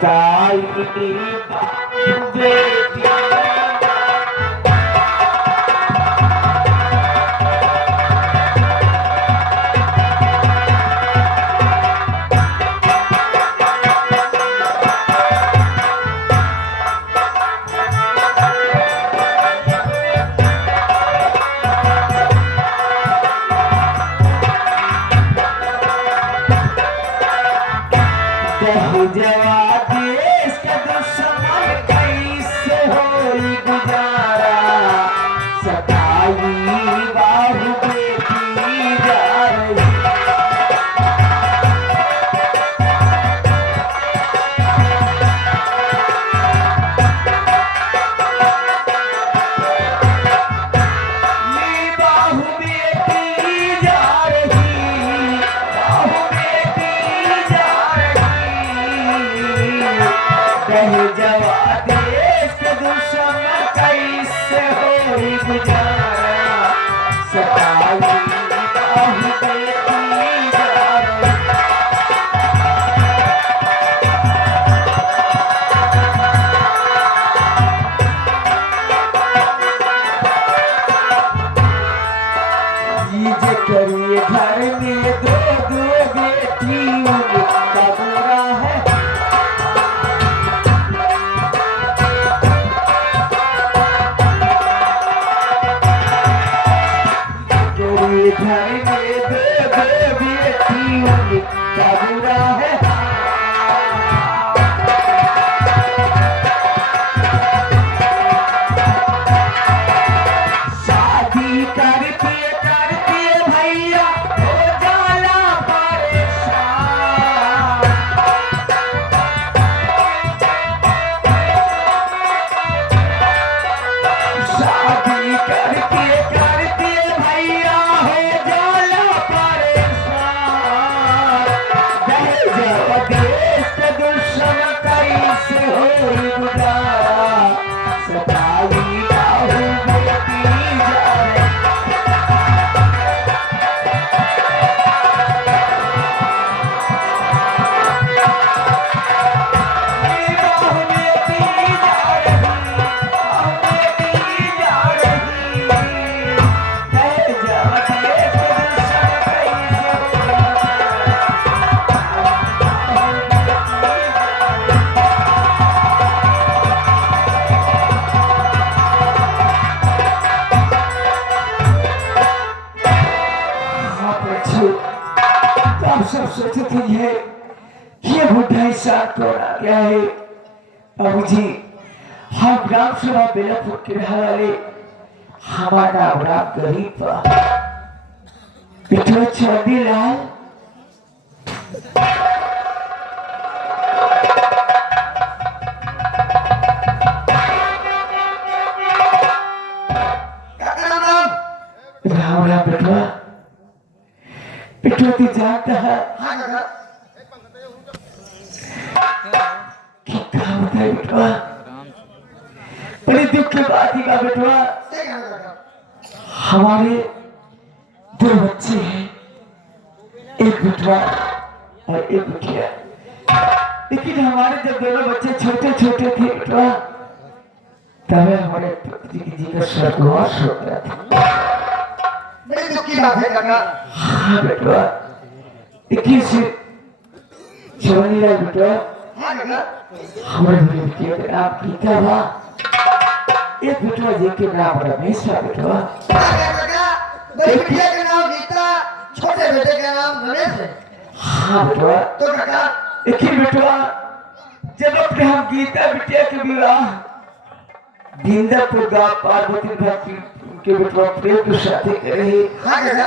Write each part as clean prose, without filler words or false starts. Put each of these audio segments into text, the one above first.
सताई बेटी जवा देश का दुश्मन कैसे होई गुजारा सताई बाहु बेटी जा रही बाहु बेटी जा रही बाहु बेटी जा कहे जवा देश के दुश्मन कैसे होई गुजारा सताई बाहु बेटी जा रही जे करिए घर में दो दो बेटी उनका बुरा है घर में दो दो बेटी उनका बुरा है शादी करते करते भैया हो जाला परेशान शादी करते करते भैया हो जाला परेशान दहेज देश के दुश्मन कैसे होई गुजारा सताई बाहु बेटी जा रही बाहु बेटी जा रही बाहु बेटी जा रही दहेज देश के दुश्मन कैसे आप सब सोचते हैं ये बुढ़ा साथ तोड़ा गया है बाबू जी हम ग्राम सभा बेलापुर के रहने वाले हमारा बड़ा गरीब पिछले चौबी लाल राम राम बेटवा पिछले तू जानता है कि क्या होता है बेटवा बड़ी दुख की बात ही का बेटवा हमारे दो बच्चे हैं एक बेटवा और एक बेटिया लेकिन हमारे जब दोनों बच्चे छोटे छोटे थे बेटवा तब हमारे पति जी का स्वर्गवास हो गया था बड़ी दुख की बात है काका। हाँ बेटवा लेकिन से जवानी लाल बेटवा हाँ काका। हमारे बेटिया का नाम गीता था एक बेटवा जी के नाम रमेश था बेटवा काका बड़ी बिटिया का नाम गीता छोटे बेटे का नाम गणेश है। हाँ बेटवा तो काका लेकिन बेटवा जब अपने हम गीता बिटिया के विवाह दीनदरपुर गांव पार्वती भक्ति के बेटवा प्रेम के साथ करे हाँ काका।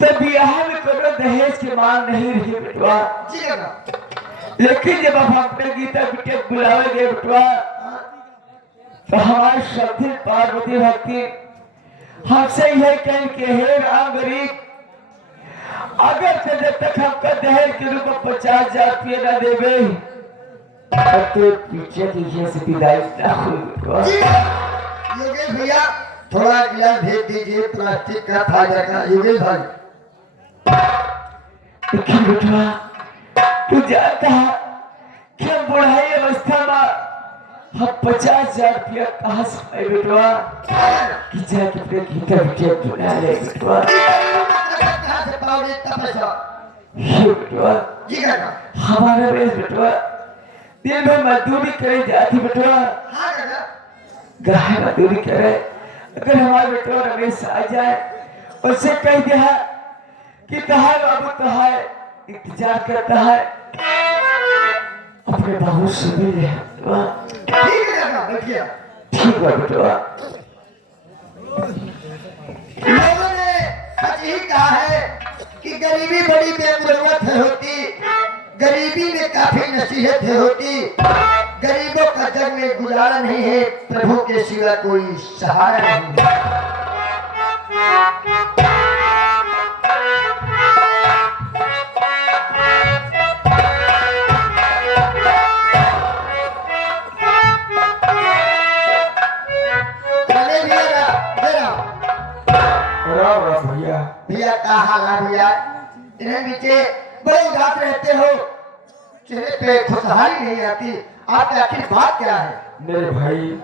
तब ब्याह में कोई दहेज की मांग नहीं रही बेटवा जी काका। लेकिन जब हम अपने गीता बिटिया बुलावे गए बेटवा तो हमारे श्रद्धे पार्वती भक्ति हमसे यह कह के हे राम गरीब अगर से जब तक हमका दहेज के रूप में 50,000 रुपये न देवे तब तो पीछे की से विदाई ना हुई जी योगेश भैया थोड़ा गिलास भेज दीजिए प्लास्टिक का फाइबर का योगेश भाई। लेकिन बेटवा तू जानता है कि हम बुढ़ाई अवस्था में हम 50,000 रुपया कहाँ से पाए बेटवा कि जाके अपने गीता बिटिया बुला ले बेटवा। कहाँ से पाओगे इतना पैसा? ये बेटवा जी काका। हमारा बेस बेटवा दिन भर मजदूरी करे जाती बेटवा। हाँ काका। गाय मजदूरी करे, अगर हमारा बेटवा रमेश आ जाए उससे कह दिया कि तहार बाबू तहार इंतजार करता है, अपने बाबू से मिल ले बेटवा। ठीक है काका, बैठिए। ठीक है बेटवा। लोगों ने सच ही कहा है कि गरीबी बड़ी बेमुरवत है होती, गरीबी में काफी नसीहत होती, गरीबों का जग में गुजारा नहीं है, प्रभु के सिवा कोई सहारा नहीं है। भैया भैया क्या हाल है भैया? इन्हें नीचे बड़े उदास रहते हो, चेहरे पे खुशहाली नहीं आती, आपकी आखिर बात क्या है? मेरे भाई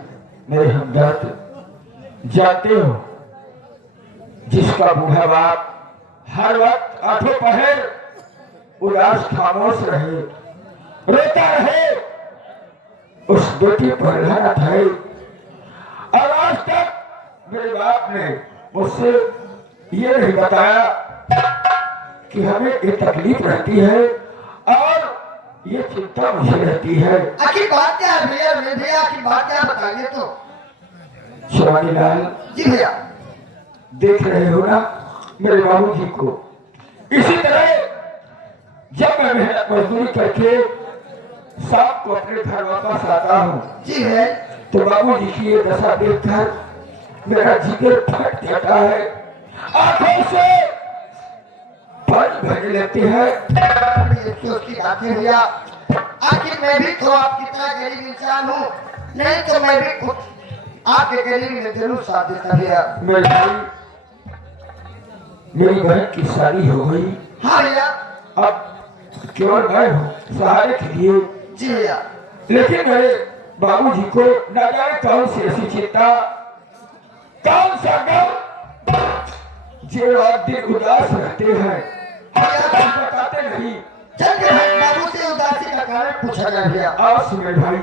मेरे हमदर्द जानते हो, जिसका बूढ़ा बाप हर वक्त आठों पहर उदास खामोश रहे, रोता रहे, उस बेटी पर लानत है। और आज तक मेरे बाप ने मुझसे ये नहीं बताया कि हमें ये तकलीफ रहती है और ये चिंता मुझे रहती है। आखिर बात क्या है भैया? भैया आखिर बात क्या बताइए तो। शिवानी लाल जी भैया। देख रहे हो ना मेरे बाबूजी को, इसी तरह जब मैं मेहनत मजदूरी करके शाम को अपने घर वापस आता हूँ जी है। तो बाबूजी की ये दशा देखकर मेरा जिगर फट जाता है, आंखों से पानी बहने लगती है। अफसोस की बात है भैया, आखिर मैं भी तो आपकी तरह गरीब इंसान हूँ, नहीं तो मैं भी खुद आपके गरीबी में जरूर साथ देता भैया। मेरे भाई मेरी बहन की शादी हो गई, हाँ भैया। अब केवल मैं हूँ सहारे के लिए। जी भैया। लेकिन मेरे बाबूजी को न जाने कौन सी ऐसी चिंता, कौन सा गम जो आप दिन उदास रहते हैं, बताते नहीं। चल बाबू से उदासी का कारण पूछा जाए भैया। आओ सुने भाई।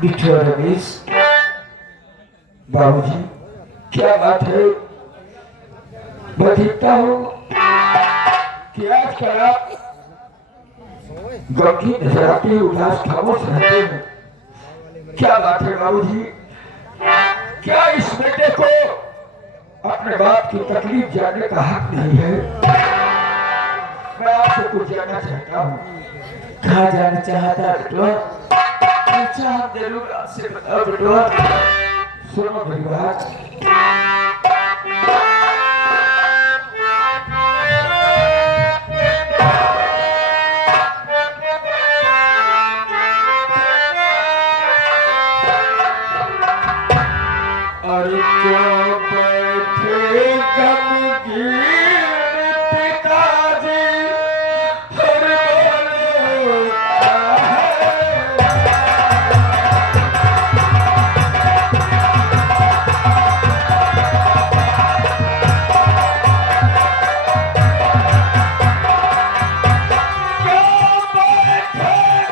बिठो रमेश, बाबूजी क्या बात है? मैं देखता हूँ कि आजकल आप गंभीर नजर आते हैं, उदास खामोश रहते हैं। क्या बात है बाबूजी? क्या इस बेटे को अपने बाप की तकलीफ जानने का हक नहीं है? मैं आपसे कुछ जानना चाहता हूँ। कहाँ जाना चाहता है बेटवा? अच्छा हम जरूर आपसे बताओ बेटवा। सुनो मेरी बात। अरे क्यों बैठे गमगीन पिताजी, अरे बोलो क्या है?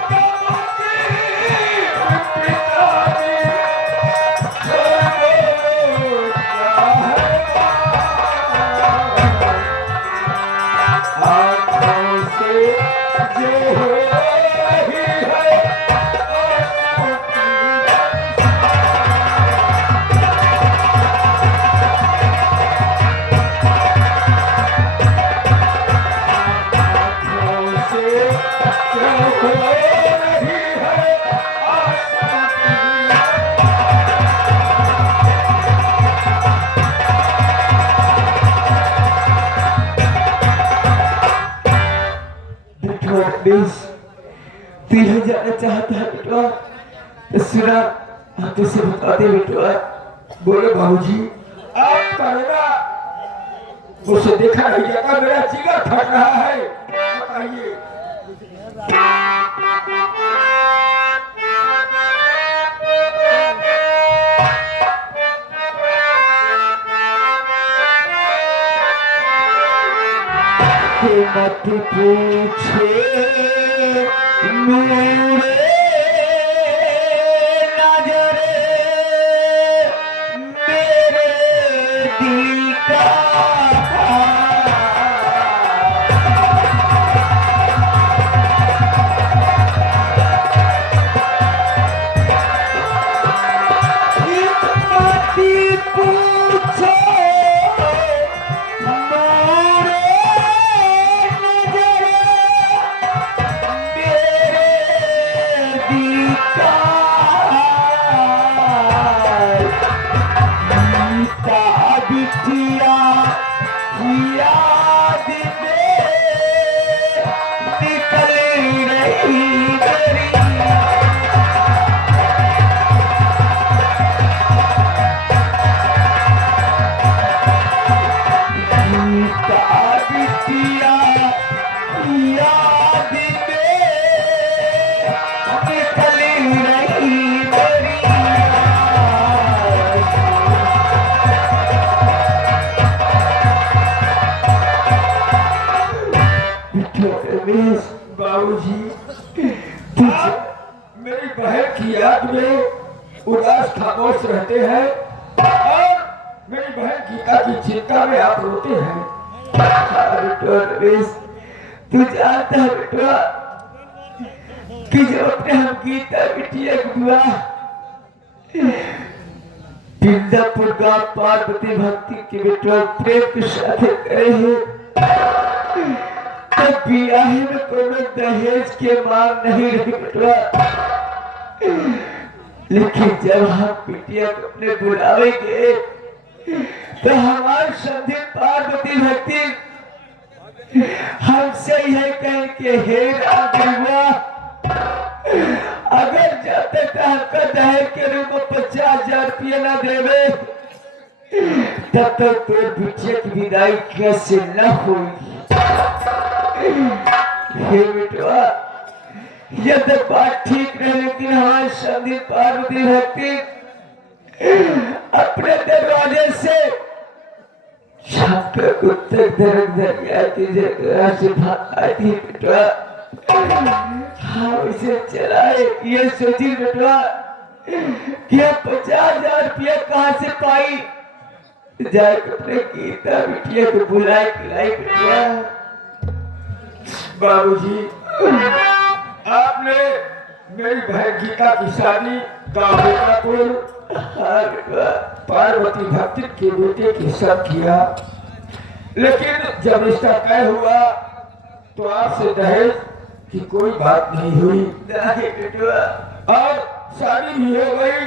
पीछे जाना चाहता है बेटा, तो सुना हम तुझसे बताते बेटवा। बोले बाबूजी आप करोगा मुझसे देखा नहीं जाता, मेरा जिगर फट रहा है, बताइए। के मत पूछे मेरे नजरे मेरे दिल का मत पूछो बाबूजी आप मेरी बहन की याद में उदास खामोश रहते हैं और मेरी बहन गीता की चिंता में आप रोते हैं। बेटा रमेश, तू जानता है बेटा कि जब अपने हम गीता बिटिया की विवाह बिंदापुर गांव पार्वती भक्ति के बेटा प्रेम के साथ करे हैं, तब ब्याह में कोनो दहेज के मांग नहीं रही बेटा। लेकिन जब हम बिटिया को अपने बुलावेंगे तो हमारे संधि पार्वती भक्ति हमसे यह कहें कि हे राघवा, अगर जाते तो हमका दहेज के रूप में 50,000 रुपया न देवे तब तक तो बिटिया की विदाई कैसे न होगी। हे बेटवा, यह तो बात ठीक नहीं, लेकिन हमारे संधि पार्वती भक्ति अपने दरवाजे से छाप उत्तर दरिया की जगह से भागी बेटवा। हम इसे चलाए ये सोची बेटवा कि 50,000 रुपया कहाँ से पाई, जाए अपने गीता बिटिया को बुलाए खिलाई बेटवा। बाबूजी आपने मेरी बहन गीता की शादी गाँव पार्वती भक्ति के बेटे के साथ किया, लेकिन जब रिश्ता तय हुआ तो आपसे दहेज की कोई बात नहीं हुई और शादी भी हो गई,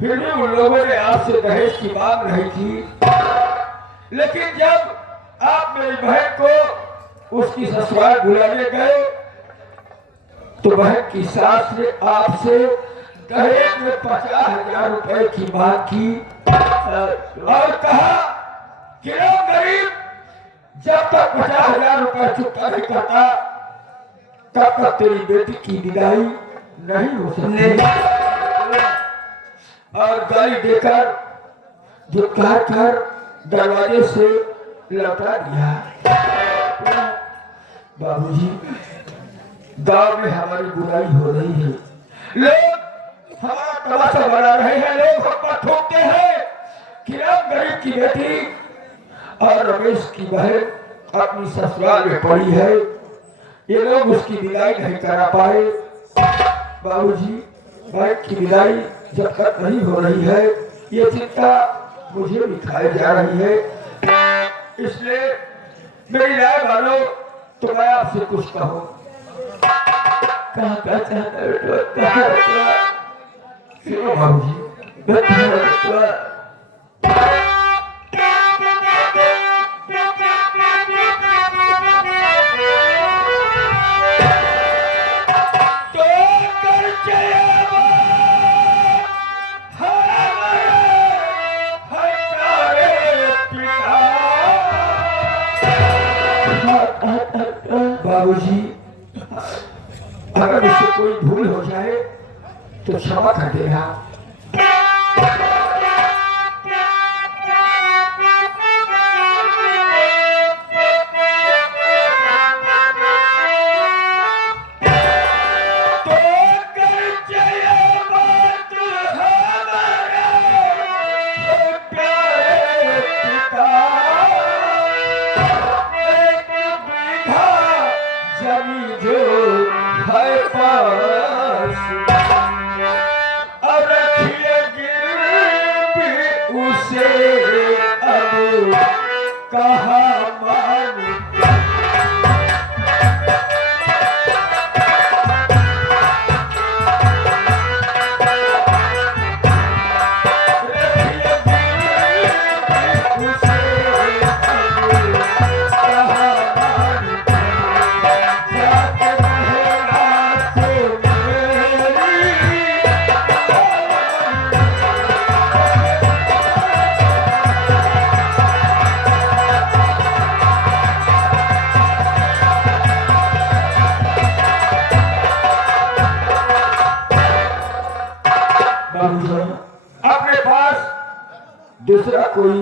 फिर भी उन लोगों ने आपसे दहेज की मांग नहीं की। लेकिन जब आप मेरी बहन को उसकी ससुराल बुलाने गए तो बहन की सास ने आपसे दहेज में 50,000 रुपए की मांग की और कहा कि लो गरीब, जब तक 50,000 रुपए चुकता नहीं करता तब तक तेरी बेटी की विदाई नहीं हो सकती। और गाली देकर धुतकार कर दरवाजे से लौटा दिया। बाबूजी गांव में हमारी बुराई हो रही है, लोग हमारा तमाशा बना रहे हैं, लोग हम पर ठोकते हैं कि अब गरीब की बेटी और रमेश की बहन अपनी ससुराल में पड़ी है, ये लोग उसकी विदाई नहीं करा पाए। बाबूजी बहन की विदाई जब तक नहीं हो रही है ये चिंता मुझे भी खाई जा रही है, इसलिए मेरी राय मानो तो मैं आपसे कुछ कहूँ। कहा चाहता बेटा, बाबूजी तो क्षमा कर देना। अपने पास दूसरा कोई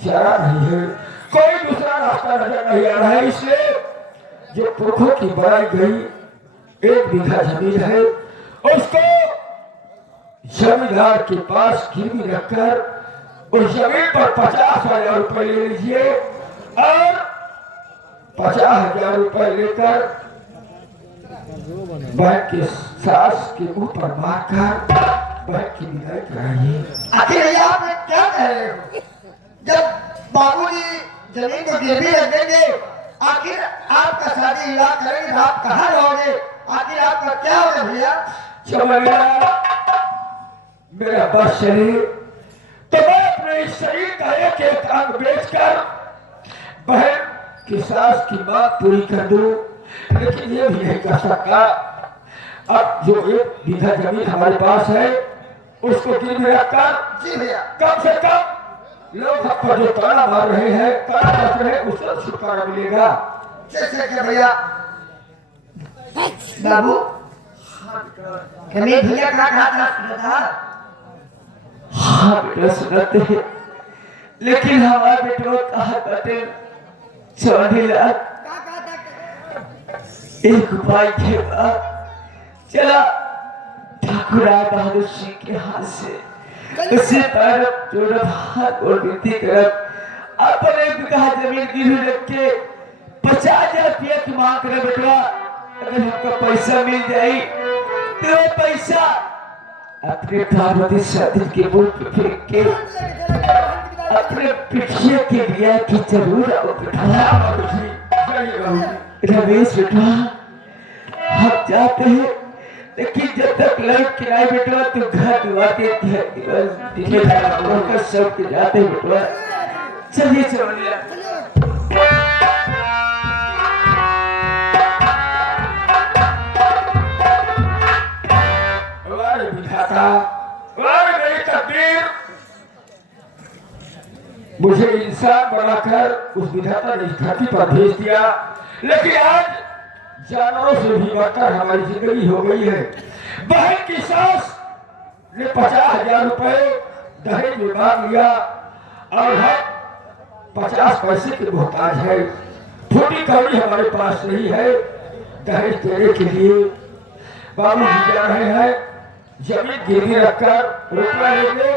चारा नहीं है, कोई दूसरा रास्ता नजर नहीं आ रहा है, इसलिए जो पुरखों की बनाई गई 1 बीघा जमीन है उसको जमींदार के पास गिरवी रखकर उस जमीन पर 50,000 रुपए ले लीजिए और 50,000 रुपए लेकर बैंक के सास के मुंह पर मारकर बैंक की विदाई कराइए। आखिर भैया आप क्या कह रहे हो? जब बाबूजी जमीन को गिरवी रख देंगे, आखिर आपका शादी विवाह करेंगे तो आप कहाँ रहोगे? आखिर आपका क्या होगा भैया? चमनिया मेरा बस शरीर तो मैं अपने इस शरीर का एक एक अंग बेचकर बहन की सास की बात पूरी कर दूं, लेकिन ये भी नहीं कर सकता। अब जो 1 बीघा जमीन हमारे पास है उसको गिरवी रखकर जी भैया, कम से कम लोग हम पर जो ताना मार रहे हैं, ताना बच रहे हैं, उससे छुटकारा मिलेगा। जैसे कि भैया बाबू कभी भैया का कहा था? हाँ बेटा सुनते हैं, लेकिन हमारे बेटो कहा करते 4 लाख एक उपाय थे। चला ठाकुर राय बहादुर सिंह के हाथ से उसे पैर जोड़ हाथ और विनती कर अपने 1 बीघा जमीन गिरवी रख के 50,000 रुपया की मांग करे बेटा। अगर हमको पैसा मिल जाए तो वो पैसा अपने पार्वती शादी के मुंह पे फेंक के अपने पिछले के लिए की जरूर रमेश बेटा हम जाते हैं, लेकिन जब तक लौट के आए बेटा तो घर दुआ के सब के जाते बेटा। चलिए चलिए मुझे इंसान बनाकर उस विधाता ने इस धरती पर भेज दिया, लेकिन आज जानवरों से भी बढ़कर हमारी जिंदगी हो गई है। बहन की सास ने 50,000 रुपए दहेज में मांग लिया और हम 50 पैसे के मोहताज है। छोटी कौड़ी हमारे पास नहीं है दहेज देने के लिए। बाबू जी जा रहे हैं, जमीन गिरवी रखकर रुपया लेंगे,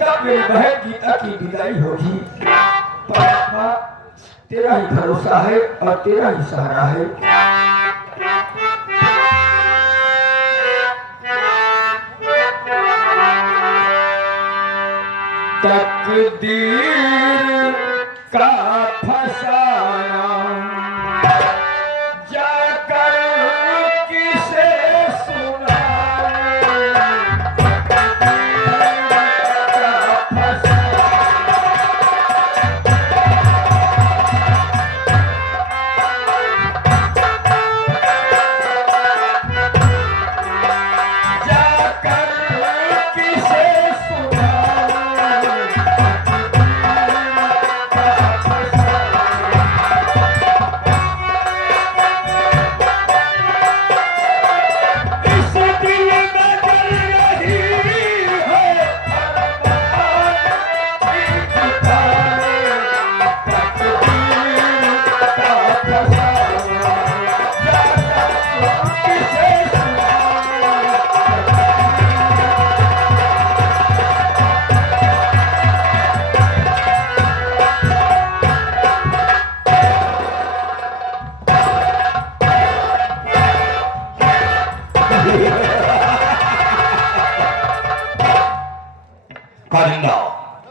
तब मेरी बहन गीता की विदाई होगी। परमात्मा तेरा ही भरोसा है और तेरा ही सहारा है। तकदीर का फसाना जाकर किसे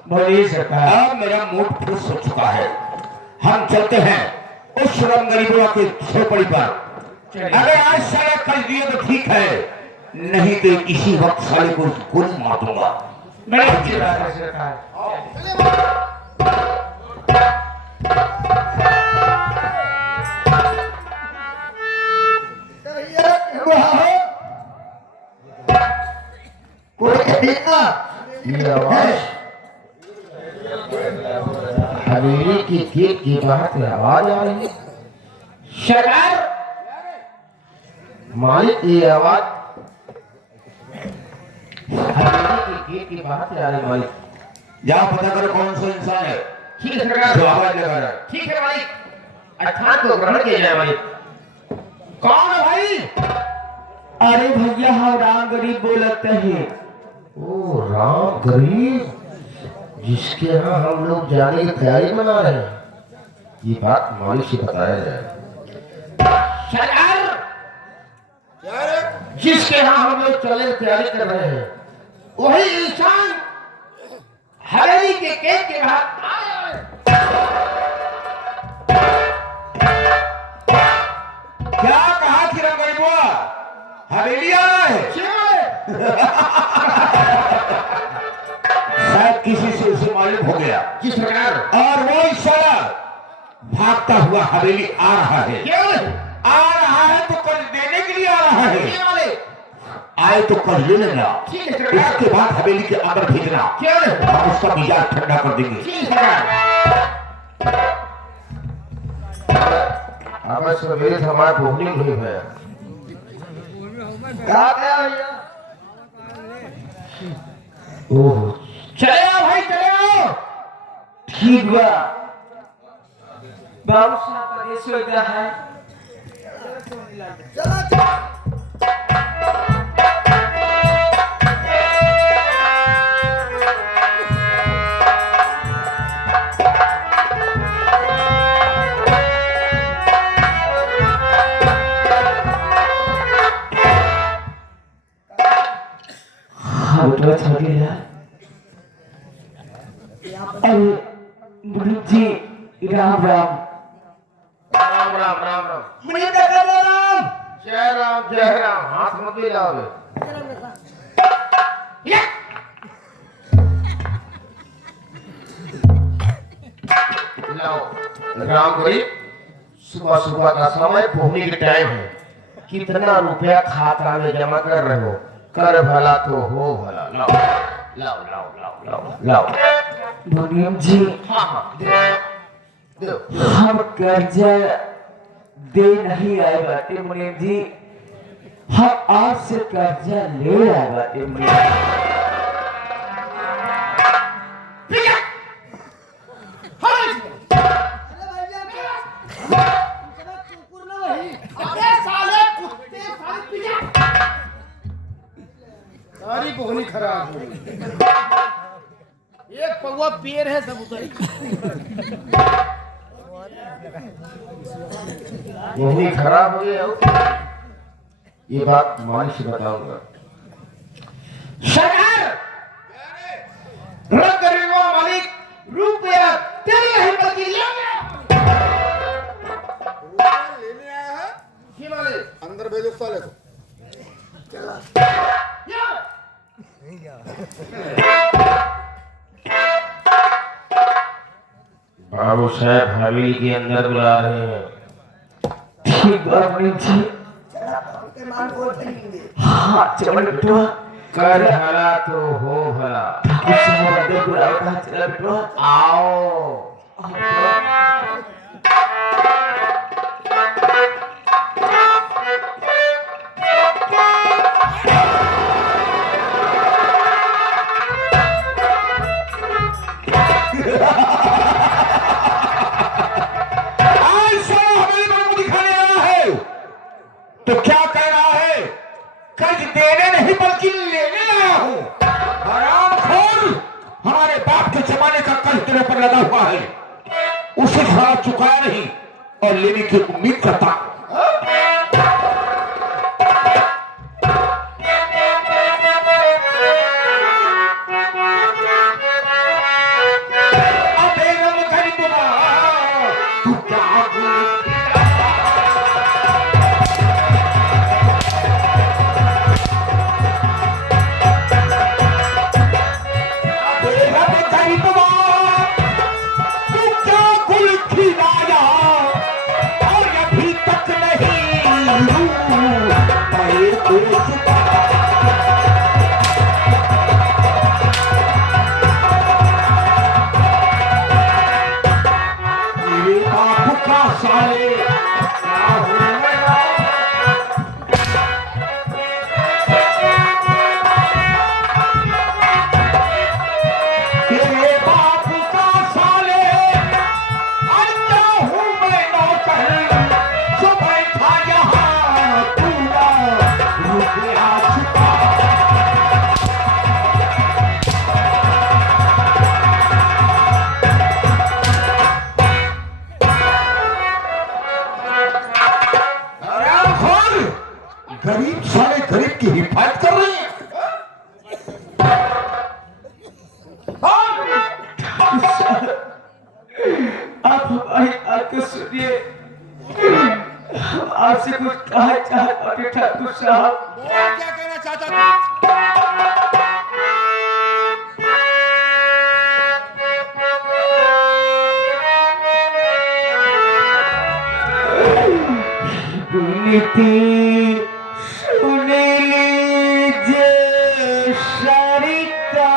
बोलिए सरकार। अब मेरा मूड फ्रेश हो चुका है, हम चलते हैं उस श्रम गरीबों के झोपड़ी पर। अगर आज साला कल दिए तो ठीक है, नहीं तो इसी वक्त साले को गोली मार दूंगा। बड़ी अच्छी बात है सरकार। ये आवाज हवेली की गेट की बाहर से आवाज आ रही है। सरकार मालिक, ये आवाज हवेली की गेट की बाहर से आ रही है। मालिक, जाओ पता करो कौन सा इंसान है ठीक है सरकार। जो आवाज लगा रहा है। ठीक है मालिक, स्थान को ग्रहण किया जाए मालिक। कौन है भाई? अरे भैया हम राम गरीब बोलते हैं। ओ राम गरीब, जिसके यहाँ हम लोग जाने की तैयारी बना रहे हैं, ये बात मालिक से बताया जाए। सरकार जिसके यहाँ हम लोग चलने की तैयारी कर रहे हैं, वही इंसान हवेली के गेट के बाहर आया है। क्या कहा कि राम गरीबुआ हवेली आया है? शायद किसी से उसे मालूम हो गया। जी सरकार। और वो साला भागता हुआ हवेली आ रहा है। क्यों? आ रहा है तो कल देने के लिए आ रहा है। ये वाले आए तो कल ले लेना, ठीक है सरकार। उसके बाद हवेली के अंदर भेजना, क्यों? हम उसका मिजाज ठंडा कर देंगे। ठीक है सरकार। अब सवेरे से हमारा भूखनी हुई है। क्या क्या भैया? ओह, चले आओ भाई, चले आओ। ठीक बा। बाबू साहब का देश हो गया है। बेटा छोड़ी है। अरे बुढ़ी जी राम राम। राम राम राम राम। मुझे क्या कर राम? जय राम जय राम। हाथ मत मिलाओ। लाओ राम गरीब, सुबह सुबह का समय भूमि के टाइम है। कितना रुपया खाता में जमा कर रहे हो? कर भला तो हो भला। लाओ लाओ लाओ लाओ लाओ लाओ। मुनीम जी हाँ हाँ दे दो। हम कर्जा दे नहीं आए बाटे मुनीम जी, हम आपसे कर्जा ले आए बाटे मुनीम जी। सारी बोहनी खराब हो गई। एक पौवा पेड़ है सब उधर। भूमि खराब हो गई। ये बात मालिक से बताऊंगा। सरकार रंग गरीबों मालिक रुपया तेरी नहीं बल्कि लेने आया है की मालिक। अंदर भेजो साले को। बाबू साहब हवेली के अंदर बुला रहे हैं। ठीक बा मुनीम जी। हाँ चलो बेटवा। कर भला तो हो भला। कुछ अंदर बुलाओ। कहाँ चला बेटवा? आओ। आज साला हवेली में मुझे दिखाने आया है तो क्या कह रहा है? कर्ज देने नहीं बल्कि लेने आया हूँ। हरामखोर, हमारे बाप के जमाने का कर्ज तेरे पर लगा हुआ है, उसे साला चुकाया नहीं और लेने की उम्मीद करता। गरीबवा तू क्या गुल खिलाया और अभी तक नहीं पैर पे चुका मेरे बाप का साले क्या हूँ मैं तेरे बाप का साले आज क्या हूँ मैं नौकर जो बैठा यहाँ पूरा रुपया छुपा गरीब साले गरीब की हिफाजत कर रहे हैं आप हमारी बात को सुनिए। हम आपसे कुछ कहा चाहते थे ठाकुर साहब। बोल क्या कहना चाहता था? नीति सुन लीजिए शरीका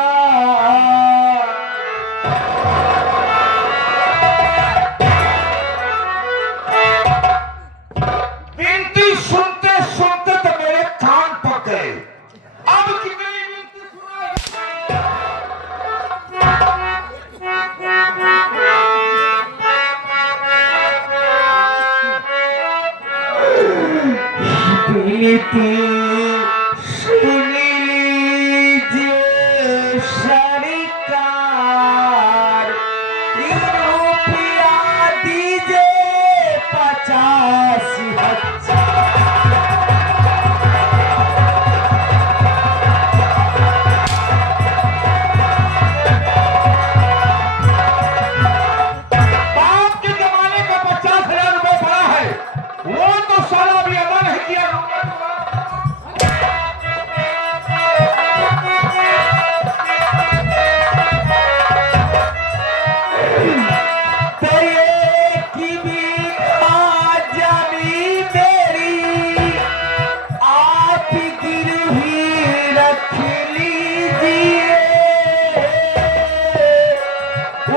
विनती सुनते सुनते तो मेरे कान पक गए। अब कितनी विनती नीति सुन लीजिए शरीका रुपया दीजिए 50,000। बाप के जमाने का 50,000 रुपए पड़ा है, वो तो साला भी अदा नहीं किया। तेरे की भी जमी मेरी आप गिरवी रख लीजिए।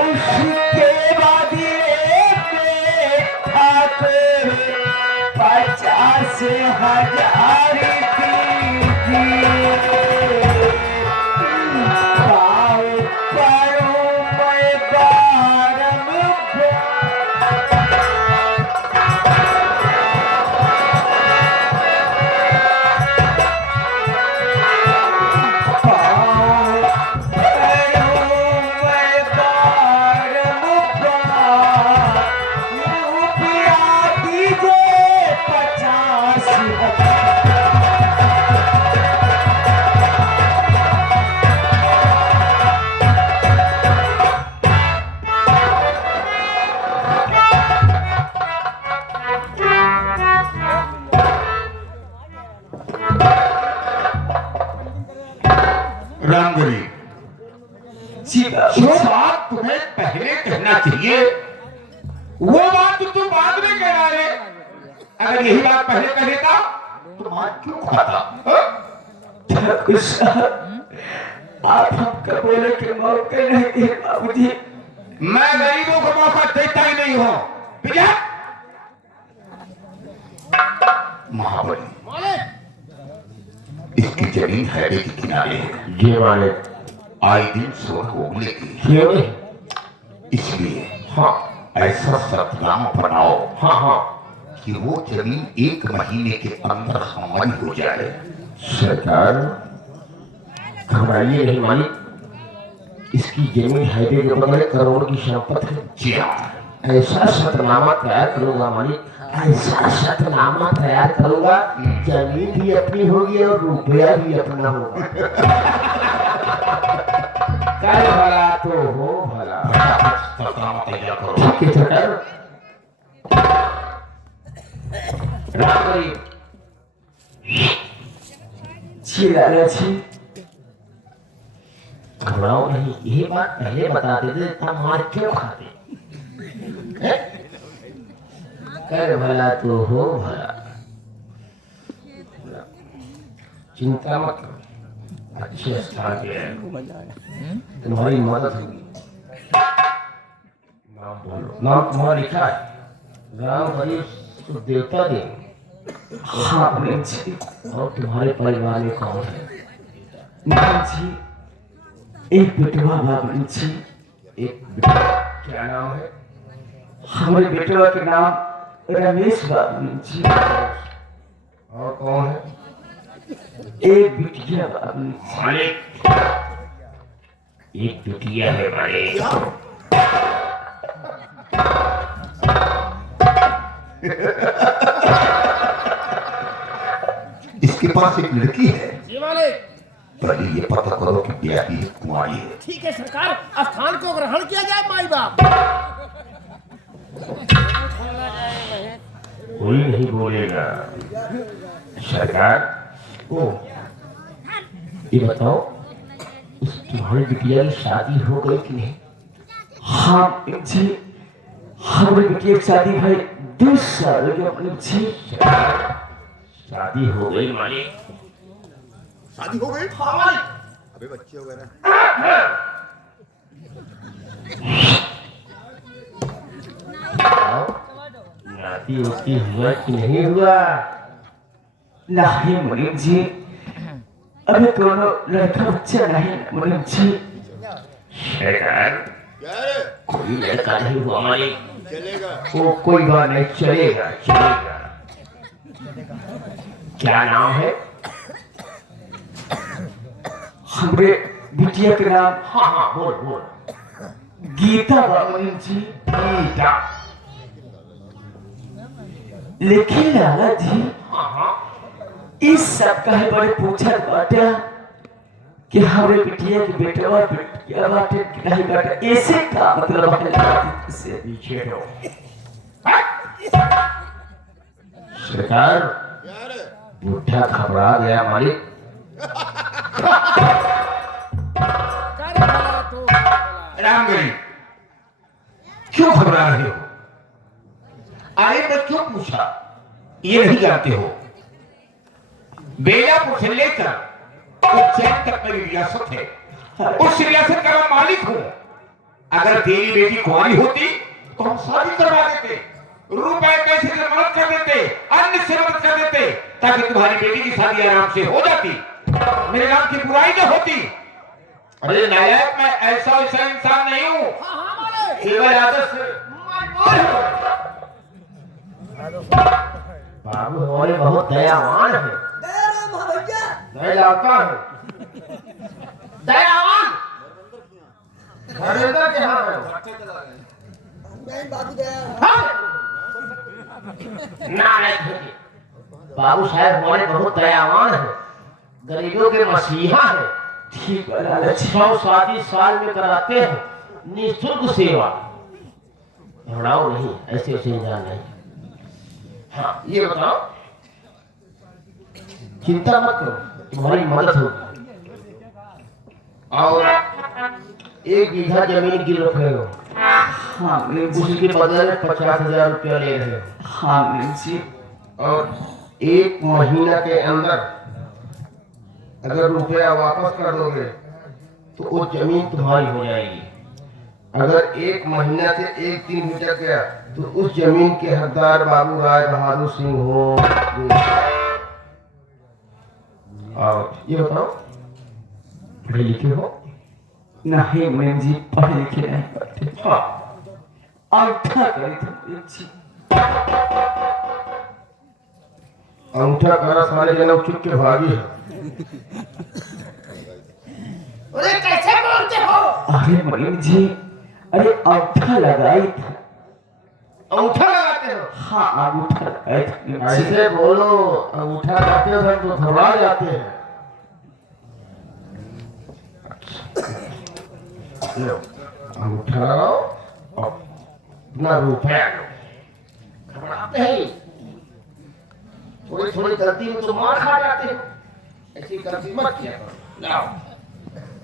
उसके बाद ये ठाकुर 50,000 दीजिए। पाँव पड़ूं मैं बारम रामगरी जी जो बात तुम्हें पहले कहना चाहिए वो बात तो तुम बाद में कह रहे। अगर यही बात पहले कह देता तो मार क्यों खाता? ठाकुर साहब आप हमको बोले के मौके नहीं दिए बाबूजी। मैं गरीबों को मौका देता ही नहीं हूं। विजय महाबली इसकी जमीन हैदे के किनारे है। जी मालिक। आए दिन सोन उगने की, क्यों? इसलिए हाँ ऐसा सतनामा बनाओ हाँ हाँ कि वो जमीन 1 महीने के अंदर हमारी हो जाए। सरकार घबराइए नहीं मालिक, इसकी जमीन हैदे के बगल करोड़ की संपत्ति है। जी हाँ, ऐसा सतनामा तैयार करूंगा मालिक, ऐसा सतनामा तैयार करूंगा, जमीन भी अपनी होगी और रुपया भी अपना होगा। कल भला तो हो भला। सतनामा तैयार करो। ठीक है सरकार। रामगरी ছি লালাছি घबराओ नहीं, ये बात पहले बता देते इतना मार क्यों खाते? हैं? कर भला तो हो भला, चिंता मत करो, अच्छे स्थान पे है, तुम्हारी मदद होगी। नाम बोलो, नाम तुम्हारा लिखा है, राम हरि तो देवता देंगे। हाँ मुनीम जी। और तुम्हारे परिवार में कौन है? मुनीम जी एक बेटवा बा मुनीम जी। एक बेटा, क्या नाम है? हमारे बेटवा के नाम रमेश बा मुनीम जी। और कौन है? एक बिटिया बा मुनीम जी। मालिक, एक बिटिया है मालिक। इसके पास एक लड़की है, जी मालिक। पहले ये पता करो कि ब्याही है, कुंवारी है। ठीक है सरकार, स्थान को ग्रहण किया जाए माई बाप। कोई नहीं बोलेगा। सरकार, ओ ये बताओ, उस तुम्हारी बिटिया की शादी हो गई कि नहीं? हाँ मुनीम जी, हमारी बिटिया की शादी भाई 2 साल हो गया मुनीम जी। शादी हो गई मालिक। शादी हो गई? हाँ मालिक। अबे बच्चे हो गए ना। नाती उसकी हुआ कि नहीं हुआ? नहीं मुनीम जी, अभी दोनों लड़का बच्चा नहीं मुनीम जी। सरकार, क्या रे? कोई लड़का नहीं हुआ मालिक। चलेगा। वो कोई बात नहीं, चलेगा चलेगा। क्या नाम है? हमारे बिटिया के नाम हाँ हाँ बोल बोल। गीता बा मुनीम जी। गीता। लेकिन लाला जी, हाँ हाँ। इस सब का है बड़े पूछत बाटे कि हमारे बिटिया के बेटवा बिटिया बाटे कि नहीं बाटे, ऐसे का मतलब है से पीछे हो। सरकार, क्या रे? बूढ़ा घबरा गया मालिक। कर भला तो हो भला। रामगढ़ी, क्यों घबरा रहे हो? आए मैं क्यों पूछा, ये नहीं जानते हो? बेलापुर से लेकर उज्जैन तक मेरी रियासत है, उस रियासत का मैं मालिक हूं। अगर तेरी बेटी कुंवारी होती तो हम शादी करवा देते, रुपए पैसे से मदद कर देते, अन्य से मदद कर देते, ताकि तुम्हारी बेटी की शादी आराम से हो जाती, मेरे नाम की बुराई न होती। अरे नायक, मैं ऐसा वैसा इंसान नहीं हूं, हाँ हाँ मालिक। केवल आदत से बाबू हमारे बहुत दयावान है। दयाराम हाँ भैया। दयालुता है। दयावान। नरेंद्र के यहाँ है। नहीं बाबू दयाराम। हाँ? ना नहीं, बाबू साहब हमारे बहुत दयावान है, गरीबों के मसीहा है। ठीक है लाला जी। 100 शादी साल में कराते हैं, निःशुल्क सेवा। घबराओ नहीं, ऐसे ऐसे इंसान नहीं। हाँ ये बताओ, चिंता मत करो, तुम्हारी मदद होगी। और 1 बीघा जमीन गिर रखे हो, हाँ मुनीम जी। उसके बदले में 50,000 रुपया ले रहे हो। हाँ मुनीम जी। और 1 महीना के अंदर अगर रुपया वापस कर दोगे तो वो जमीन तुम्हारी हो जाएगी। अगर 1 महीना से 1 दिन भी टक गया तो उस जमीन के हकदार बाबू राय बहादुर सिंह हो। और ये बताओ, पढ़े लिखे हो? नहीं मुनीम जी, पढ़े लिखे नहीं पढ़ते। हाँ। अंगूठा करे थे मुनीम जी। अंगूठा करा सारे जन्म चुप के भागी है। अरे कैसे बोलते हो? अरे मुनीम जी, अरे अंगूठा लगाई था। अंगूठा लगाते हो? हाँ अंगूठा लगाई था मुनीम जी। ऐसे बोलो, अंगूठा लगाते हो तो घबरा जाते हैं। लो, अंगूठा लगाओ और अपना रुपया लो। घबराते हैं, थोड़ी थोड़ी गलती में तो मार खा जाते हो। ऐसी गलती मत किया करो। लाओ,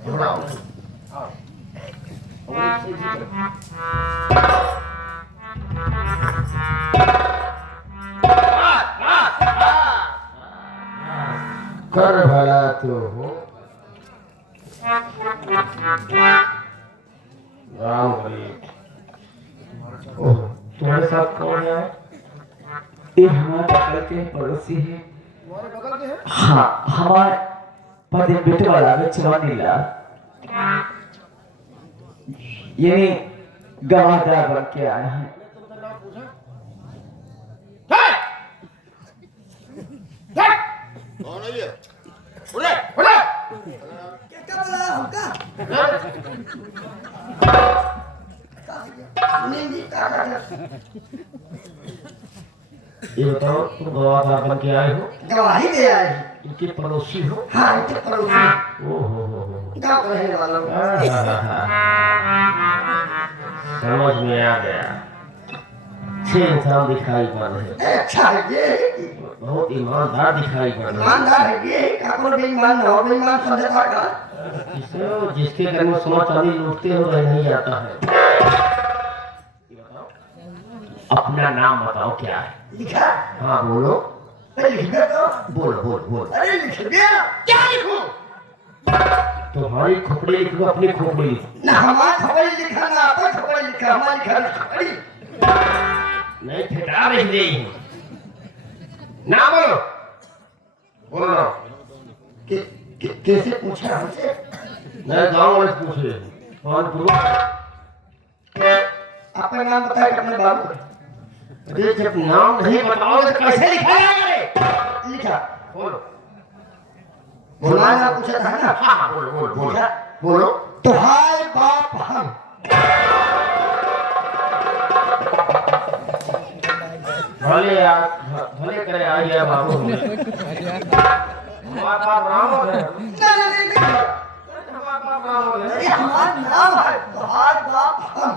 घबराओ। कर भला तो हो राम गरीब। ओह, तुम्हारे साथ कौन है? ये हमारे बगल के पड़ोसी है। हाँ, हमारे पति बेटे वाला में चवानी लाल यानी गवाहदार बन के आया है। क्या बोला हमका नींदी का ये बताओ, तुम गवाहदार बन के आए हो? गवाही दे आए हैं। इनके पड़ोसी हो? हाँ इनके पड़ोसी ओहो गाँव के रहने वालों समझ में आ गया। अच्छे इंसान दिखाई पड़ रहे, अच्छा ये बहुत ईमानदार दिखाई पड़ रहे। ईमानदार है ये काकों बेईमान न हो बेईमान समझता का जिसके घर में सोना चांदी लूटते हो रह नहीं जाता है। ये बताओ, अपना नाम बताओ क्या है? लिखा हाँ बोलो। लिख दे तो बोलो बोल बोल। अरे लिख दिया क्या लिखूं तुम्हारी खोपड़ी लिखो, अपनी खोपड़ी लिखो। ना हमारा खबर लिखा ना आपका खबर लिखा हमारी खबर खबरी नहीं ठेका नहीं देगी ना। बोलो बोलो ना। कैसे पूछा हमसे मैं गाँव में पूछे कौन पूछो? अपना नाम बताए अपने बाबू को। अरे जब नाम नहीं बताओगे तो कैसे लिखाया? लिखा बोलो हमारा नाम पूछा था ना हाँ बोलो बोलो बोलो लिखा बोलो। तुम्हारे बाप हम भले भले करे आ गया बाबू। हमारा बाप राम हो गया। हमारा बाप राम हो गया। ये हमारा नाम है तुम्हारे बाप हम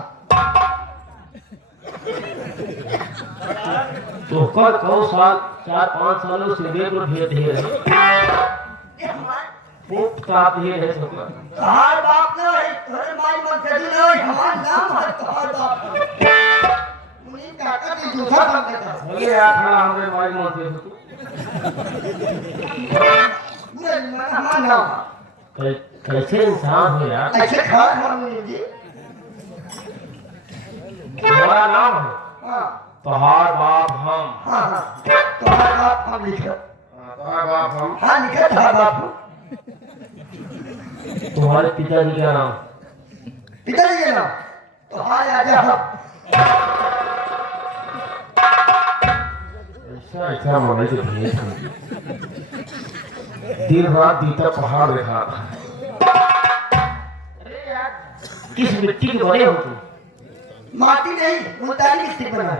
तो कल कौ साल 4-5 सालों से वे को भेद है ये हमारा खूब ताप ही है सब। तुम्हारे बाप नहीं तुम्हारे माई मन से नहीं हमारा नाम है तुम्हारे बाप मुनीम काका की दूसरा काम करता है भले आखड़ा हमरे माई मन से पूरे मन हमारा नाम कैसे इंसान हो यार? ऐसे खा खा मुनीम जी तुम्हारा नाम है हाँ तोहार बाप हम। हाँ हाँ तुम्हारा बाप हम लिखा तोहार बाप हम। हाँ लिखा तुम्हारा बाप हम तुम्हारे पिताजी का नाम? पिताजी के नाम तो हाँ आजा हम ऐसा मम्मी से भेज दिन रात बीता पहाड़ देखा। अरे यार किस मिट्टी के बने हो तुम? माटी नहीं मुल्तानी की स्टिक बना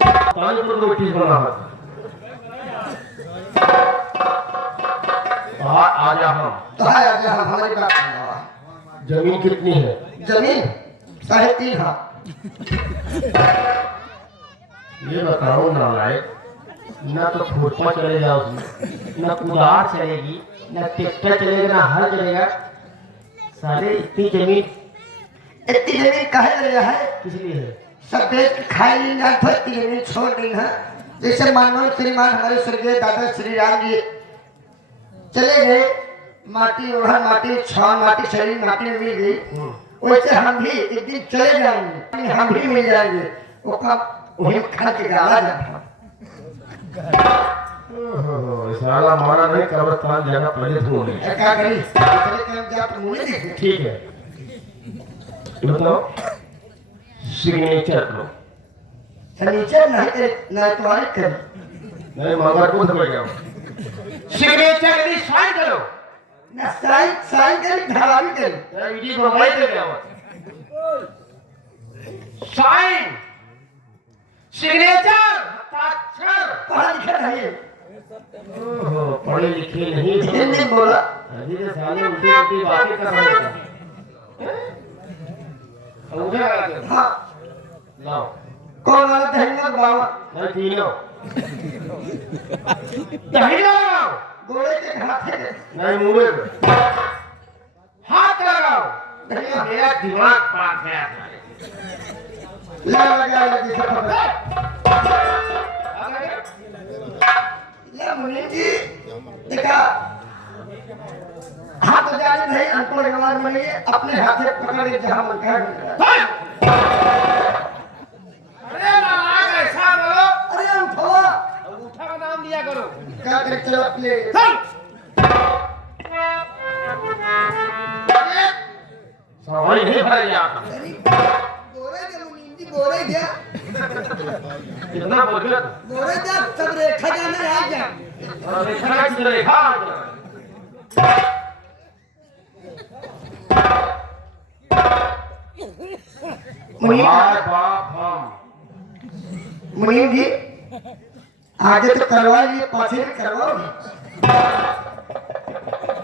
ताजपुर को मिट्टी से बना है। पहाड़ आजा हम। तो हाँ आजा हम हमारी बात सुनो। जमीन कितनी है? जमीन 3.5 हाथ ये बताओ नालायक, ना तो खुरपा चलेगा उसमें, ना कुदार चलेगी, ना ट्रैक्टर चलेगा, ना हल चलेगा। सारे इतनी जमीन इतनी जमीन कहे लगा है किस लिए है? सब बेच के खाई ली ना तो इतनी जमीन छोड़ दी है। जैसे मानो श्रीमान हमारे स्वर्गीय दादा श्री राम जी चले गए माटी उड़ा माटी छान माटी शरीर माटी में मिल गई वैसे हम भी एक दिन चले जाएंगे हम भी मिल जाएंगे वो कब वही खा के गाला जाता साला मारा नहीं कब्रिस्तान जाना पहले ढूंढ ले। क्या करी इतने टाइम जा तो मुझे देखे ठीक है ये बताओ सिग्नेचर करो। फर्नीचर नहीं करे ना तुम्हारे करे नहीं मगर खुद हो जाओ। सिग्नेचर यदि साइन करो ना साइन साइन करे धरावी करे मैं विधि बनवाई दे गया साइन सिग्नेचर हस्ताक्षर। पढ़ा लिखा नहीं ओहो पढ़े लिखे नहीं हो। हिंदी बोला अभी तो साले उल्टी उल्टी बातें कर रहे हैं। समझा हाँ लाओ कौन वाला दहेंगे बाबा नहीं तीनों दहिना लगाओ गोले के हाथ है नहीं मुंह पे हाथ लगाओ नहीं मेरा दिमाग पार गया था। लगा लगी से पकड़ा। ले मुनीम जी देखा हाथ तो जाने नहीं अंकुर गवार में अपने हाथे पकड़ के जहां मन कहा अरे महाराज ऐसा बोलो। अरे अंकुआ अंगूठा का नाम लिया करो। क्या करे चलो अपने सवाल नहीं भर आपका। बोरे दे मुनीम जी बोरे दे कितना बोल गया? बोरे दे सब रेखा जाने आ जा रेखा की रेखा बाप हम मुनीम जी आगे तो करवा लिए पाछे भी करवाओगे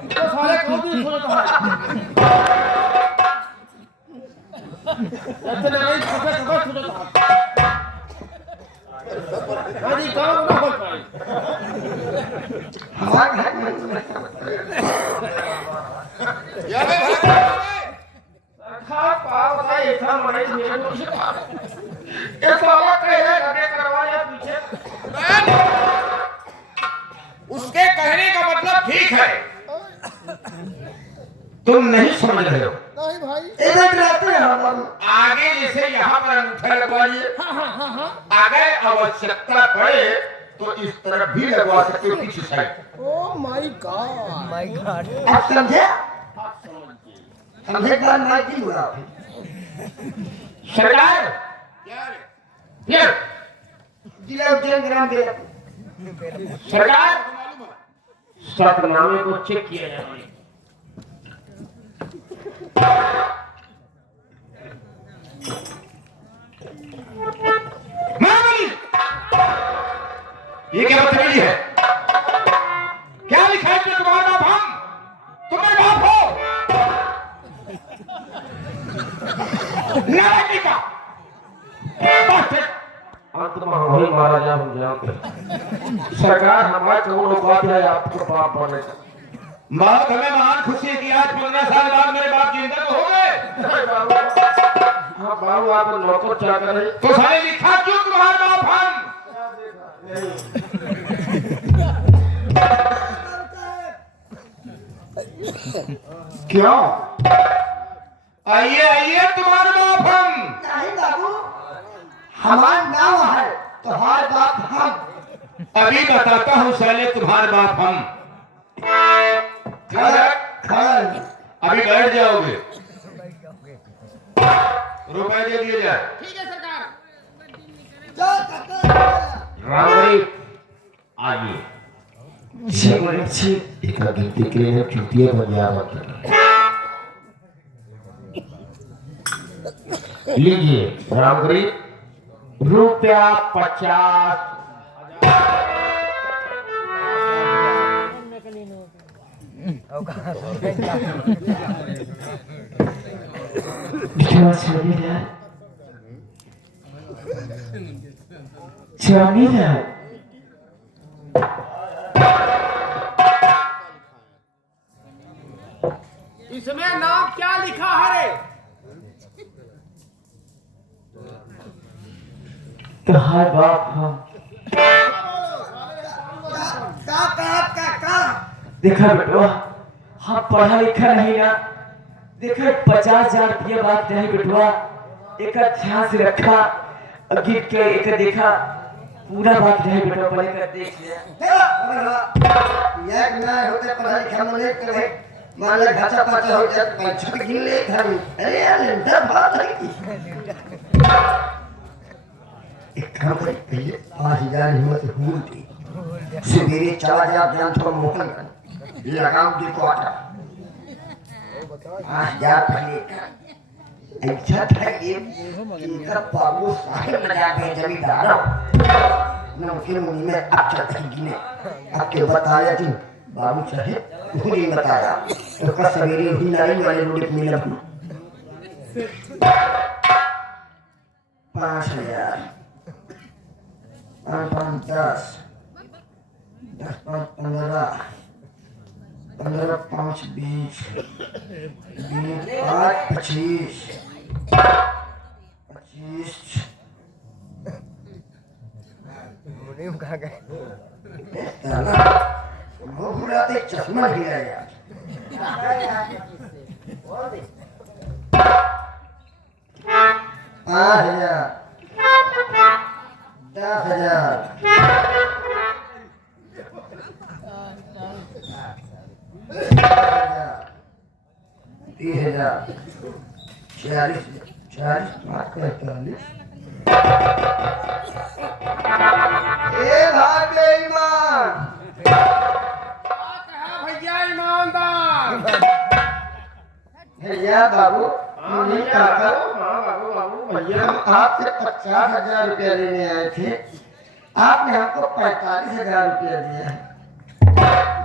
तो सारे कभी सुनो तो इतना नहीं कभी सुनो तो अरे काम ना हो पाए। हमारे घर में खा पाव का इतना मरे मेरे को ये साला कहे लगे करवाया पीछे। उसके कहने का मतलब ठीक है, तुम नहीं समझ रहे हो। नहीं भाई। इधर रहते हैं हम आगे जैसे यहाँ पर अंगूठा लगवाइए, अगर आवश्यकता पड़े तो इस तरफ भी लगवा सकते हो पीछे साइड। Oh my God. अब समझे समझे बात नहीं की हुआ सरकार फिर जिला उज्जैन ग्राम दे सरकार सतनामे को चेक किया जाए। महामनी, ये क्या बदतमीजी है? क्या लिखा है इसमें? तुम्हारा बाप हम, तुम्हारे बाप हो नारायणी का अंत में वही महाराजा हम जानते। सरकार हमारे कौन औकात है आपको बाप बने का? बात हमें महान खुशी है कि आज 15 साल बाद मेरे बाप जिंदा तो हो गए। हाँ बाबू आप नौकर चाकर है। तो साले लिखा क्यों तुम्हारे बाप हम? क्यों? आइए आइए तुम्हारे बाप हम। नहीं बाबू हमारा नाम है तो हर बात हम अभी बताता हूँ साले तुम्हारे बाप हम। खल अभी बैठ जाओगे, रुपए दे दिए जाए। ठीक है सरकार। रामगरी आइए। एक गिनती के लिए चुटिया बन गया। लीजिए रामगरी ₹50। इसमें नाम क्या लिखा है रे? तो हर बाप हम का देखा बेटवा, हम पढ़ा लिखा नहीं ना। देखा 50,000 रुपया बात नहीं बेटवा, एक ध्यान से रखा गिर के एक देखा पूरा बात नहीं बेटवा, पहले कर देख लिया। एक ना होते पढ़ाई हम ले करे मान ले घाटा पाचा हो जाए पैसा गिन ले घर में। अरे यार डर बात है एक काम करे पहले 5,000 हिम्मत हुई थी सवेरे चला गया ध्यान थोड़ा मोकल लगाम दी को आटा 5,000 पहले अच्छा था ये इनका बाबू साहिब लगा के जमींदार नमकीन मुनी में अब चलती गिने आपके बताया कि बाबू साहिब मुझे बताया तो का सवेरे ही नारी वाले रोड पे मिला 5,000 5 5 10 10 5 15 15 5 20 20 5 25 25 मुनीम कहाँ गए? वो पूरा तो एक चश्मा गिरा यार। 5,000 10,000 30,000 40 40 45 ए भाग बेईमान भैया ईमानदार भैया बाबू मुझे काका भैया हम आपसे 50,000 रुपया लेने आए थे, आपने हमको 45,000 रुपया दिया है।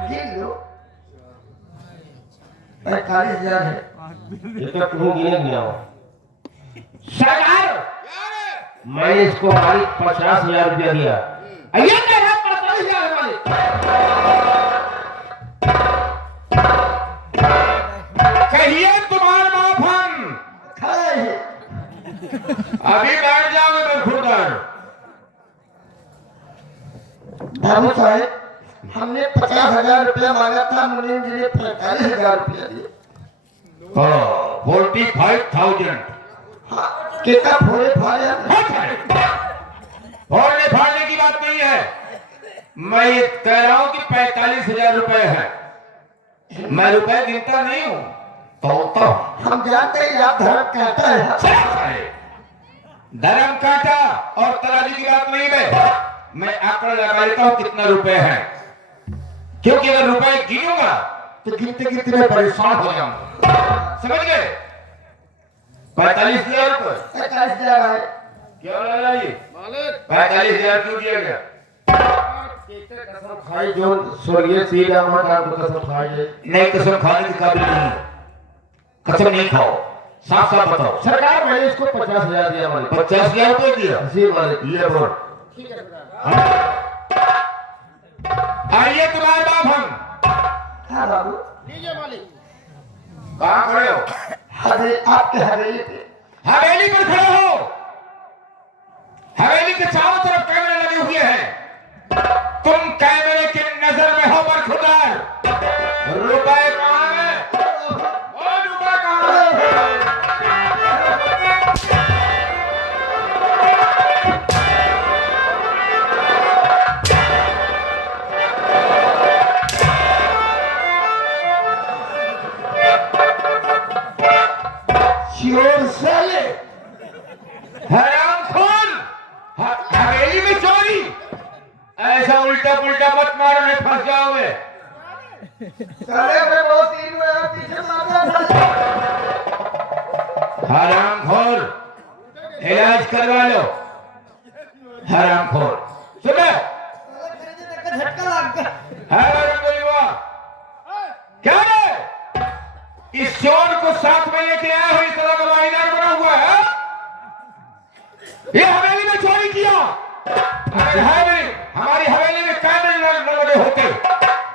गिन लो 45,000 है। ये तो तुम गिने गिना हो। सरकार मैंने इसको मालिक 50,000 रुपया दिया। ये मेरा 45,000 मालिक। कहिए तुम्हारा बाप हम खड़े हैं। अभी बैठ जाओगे मैं खुदर। बाबू साहेब हमने 50,000 रुपया मांगा था, मुनीम जी ने 45,000 रुपया दिया। 45,000 हाँ केका फोड़े फाड़े फोड़ने फाड़ने की बात नहीं है। मैं ये कह रहा हूं कि 45,000 रुपए है। मैं रुपए गिनता नहीं हूं तो हम जानते हैं आप धर्म कहता है। धर्म काटा और तराजू की बात नहीं है। मैं आंकड़ा लगा लेता हूं कितना रुपए है, क्योंकि अगर रुपए गिनूंगा तो गिनते गिनते मैं परेशान हो जाऊंगा। समझ गए? 45,000 रुपए 45,000 है। क्या लगा ये? मालिक 45,000 क्यों दिया गया? भाई जो स्वर्गीय श्री राम का कसम खाइए। नहीं, कसम खाने के काबिल नहीं है। कसम नहीं खाओ, साफ साफ बताओ। सरकार मैंने इसको 50,000 दिया मालिक। 50,000 रुपए दिया। जी मालिक। ये बोल। आइए तुम्हारे बाप हम। हाँ बाबू लीजिए मालिक। कहाँ खड़े हो? आपके हवेली पे। हवेली पर खड़े हो। हवेली के चारों तरफ कैमरे लगे हुए हैं। तुम कैमरे की नजर में हो बरखुदार। रुपए कहाँ है? और रुपए कहाँ है? चोर साले हरामखोर! हवेली में चोरी! ऐसा उल्टा पुल्टा मत मारो, नहीं फंस जाओगे। साले में बहुत तीन में आप पीछे मारा था। हरामखोर, इलाज करवा लो। हरामखोर, सुनो। झटका लग गया। क्या है? इस चोर को साथ में लेके आया हो, इस तरह का वाहिदार बना हुआ है। ये हवेली में चोरी किया। अगर हमारी हवेली में कैमरे न लगे होते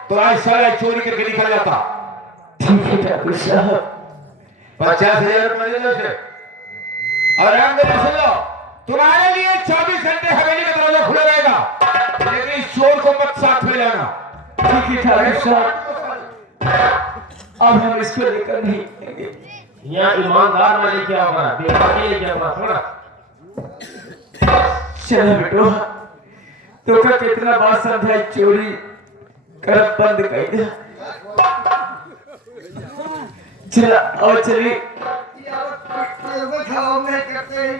तो आज सारा चोरी करके निकल जाता। ठीक है ठाकुर साहब। 50,000 रुपए दे दो उसे। और रामदेव सुन लो, तुम्हारे लिए 24 घंटे हवेली का दरवाजा खुला रहेगा, लेकिन इस चोर को मत साथ में लाना। ठीक है ठाकुर साहब, अब हम इसको लेकर नहीं आएंगे। यहाँ ईमानदार वाले क्या होगा, बेईमानी लेके होगा थोड़ा। चलो बेटो, तो का कितना बात समझाई, चोरी करब बंद कर दे। चला और चलिए। खाओ मैं करते हैं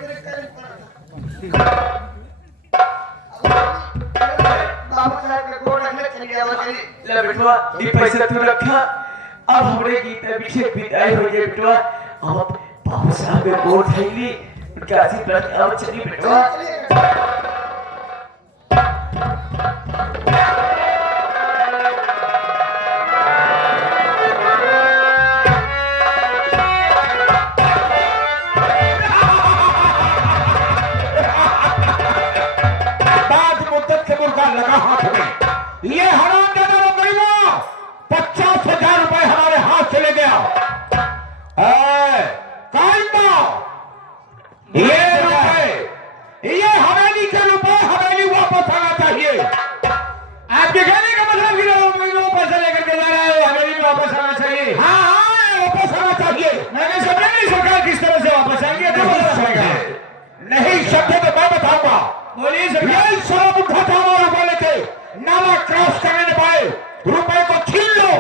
बाबू साहब के गोड़ रखने चल गया वो चली। ले बेटवा, ये पैसा तू रखा। अब हमरे गीत अभिषेक विदाई हो जाए बेटवा। अब बाबू साहब के गोड़ थैली उनका आशीर्वाद। अब चलिए बेटवा। लगा हाथ में ये हराम दादा गरीबों 50,000 ये रुपए, ये हवेली के रुपए हवेली वापस आना चाहिए। आपके कहने का मतलब कि वो पैसा लेकर के जा रहा है, हवेली में वापस आना चाहिए। हाँ हाँ, वापस आना चाहिए। मैंने समझा नहीं सरकार किस तरह से वापस आएंगे, तो नहीं समझे तो मैं बताऊंगा। बोलिए सरकार। ये सब उठा था रुपए लेके नाला क्रॉस करने न पाए, रुपए को छीन लो,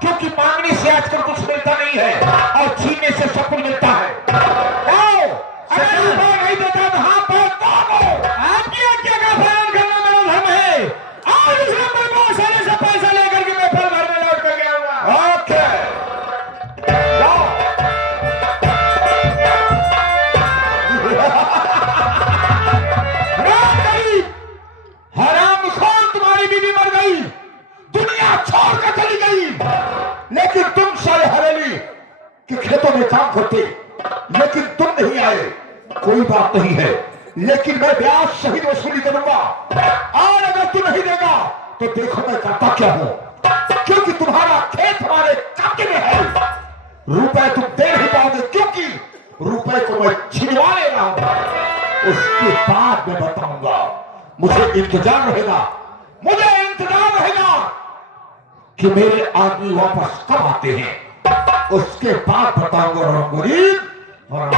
क्योंकि मांगने से आजकल कुछ मिलता नहीं है और छीनने से सब कुछ मिलता है। आओ, अगर रुपया नहीं देता तो हाँ पैर दागो। आपकी आज्ञा का पालन करना मेरा धर्म है। आज इस नंबर को सारे से पैसा लेकर के मैं फिर घर में लौट कर गया हूँ। ओके, जाओ। हराम गरीब, हराम खोर, तुम्हारी बीवी मर गई, दुनिया छोड़कर चली गई, लेकिन तुम सारे हवेली के खेतों में काम करते, लेकिन तुम नहीं आए। कोई बात नहीं है, लेकिन मैं ब्याज सहित वसूली करूंगा, और अगर तू नहीं देगा तो देखो मैं करता क्या हूं, क्योंकि तुम्हारा खेत हमारे कब्जे में है। रुपए तुम दे नहीं पाओगे, क्योंकि रुपए को मैं छिनवा ले रहा हूं। उसके बाद मैं बताऊंगा। मुझे इंतजार रहेगा, मुझे इंतजार रहेगा कि मेरे आदमी वापस कब आते हैं। उसके बाद बताऊंगा गरीब और